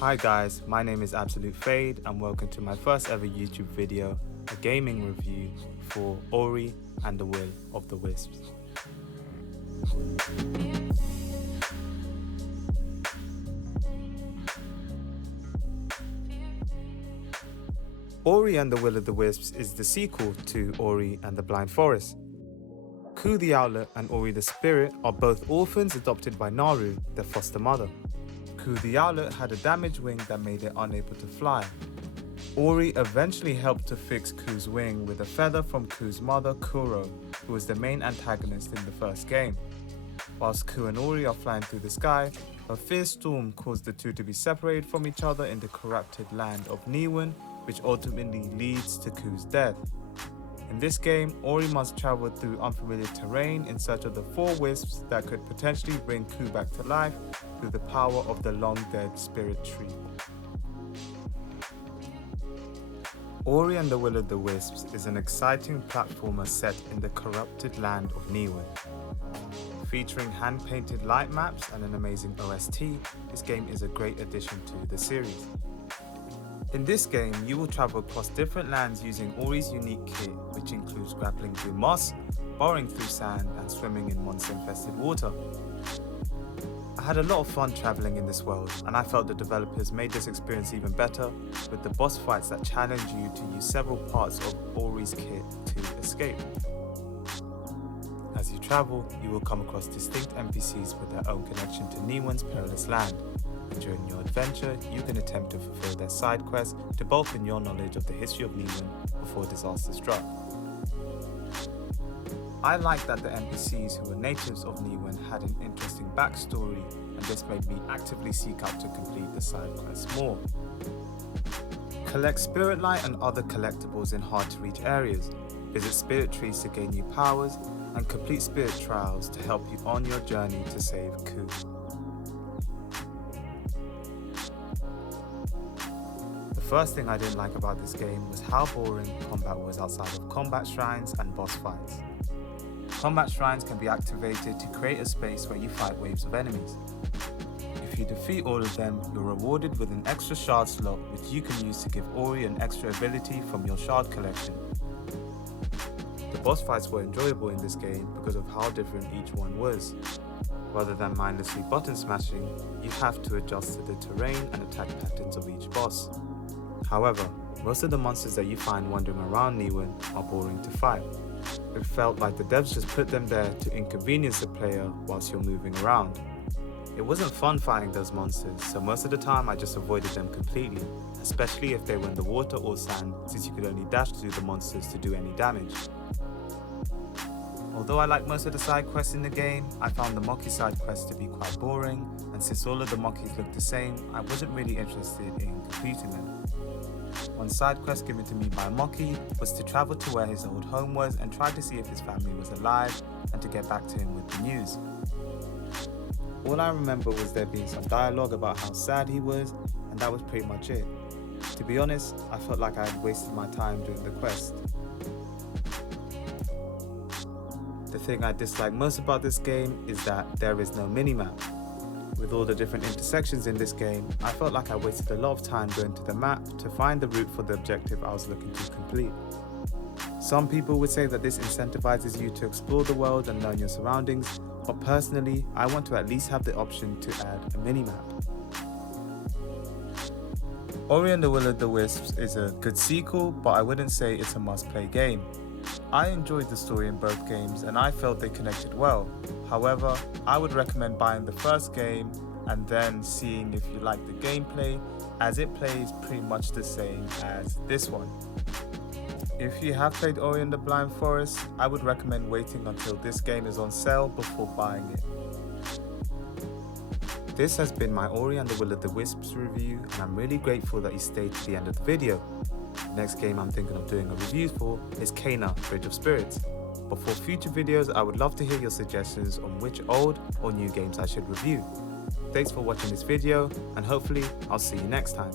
Hi guys, my name is Absolute Fade and welcome to my first ever YouTube video, a gaming review for Ori and The Will of the Wisps. Ori and the Will of the Wisps is the sequel to Ori and the Blind Forest. Ku the Owlet and Ori the Spirit are both orphans adopted by Naru, their foster mother. Ku the Owlet had a damaged wing that made it unable to fly. Ori eventually helped to fix Ku's wing with a feather from Ku's mother Kuro, who was the main antagonist in the first game. Whilst Ku and Ori are flying through the sky, a fierce storm caused the two to be separated from each other in the corrupted land of Niwen, which ultimately leads to Ku's death. In this game, Ori must travel through unfamiliar terrain in search of the 4 wisps that could potentially bring Ku back to life through the power of the long-dead spirit tree. Ori and the Will of the Wisps is an exciting platformer set in the corrupted land of Niwen. Featuring hand-painted light maps and an amazing OST, this game is a great addition to the series. In this game, you will travel across different lands using Ori's unique kit, which includes grappling through moss, burrowing through sand, and swimming in monster-infested water. I had a lot of fun traveling in this world, and I felt the developers made this experience even better with the boss fights that challenge you to use several parts of Ori's kit to escape. As you travel, you will come across distinct NPCs with their own connection to Niwen's perilous land. And during your adventure, you can attempt to fulfill their side quests to bolster your knowledge of the history of Niwen before disaster struck. I like that the NPCs who were natives of Niwen had an interesting backstory, and this made me actively seek out to complete the side quests more. Collect spirit light and other collectibles in hard to reach areas, visit spirit trees to gain new powers, and complete spirit trials to help you on your journey to save Ku. The first thing I didn't like about this game was how boring combat was outside of combat shrines and boss fights. Combat shrines can be activated to create a space where you fight waves of enemies. If you defeat all of them, you're rewarded with an extra shard slot which you can use to give Ori an extra ability from your shard collection. The boss fights were enjoyable in this game because of how different each one was. Rather than mindlessly button smashing, you have to adjust to the terrain and attack patterns of each boss. However, most of the monsters that you find wandering around Niwen are boring to fight. It felt like the devs just put them there to inconvenience the player whilst you're moving around. It wasn't fun fighting those monsters, so most of the time I just avoided them completely, especially if they were in the water or sand, since you could only dash through the monsters to do any damage. Although I like most of the side quests in the game, I found the Monkey side quests to be quite boring, and since all of the monkeys looked the same, I wasn't really interested in completing them. One side quest given to me by Monkey was to travel to where his old home was and try to see if his family was alive and to get back to him with the news. All I remember was there being some dialogue about how sad he was, and that was pretty much it. To be honest, I felt like I had wasted my time doing the quest. The thing I dislike most about this game is that there is no minimap. With all the different intersections in this game, I felt like I wasted a lot of time going to the map to find the route for the objective I was looking to complete. Some people would say that this incentivizes you to explore the world and learn your surroundings, but personally, I want to at least have the option to add a minimap. Ori and the Will of the Wisps is a good sequel, but I wouldn't say it's a must-play game. I enjoyed the story in both games and I felt they connected well. However, I would recommend buying the first game and then seeing if you like the gameplay, as it plays pretty much the same as this one. If you have played Ori and the Blind Forest, I would recommend waiting until this game is on sale before buying it. This has been my Ori and the Will of the Wisps review, and I'm really grateful that you stayed to the end of the video. The next game I'm thinking of doing a review for is Kena, Bridge of Spirits. But for future videos, I would love to hear your suggestions on which old or new games I should review. Thanks for watching this video, and hopefully I'll see you next time.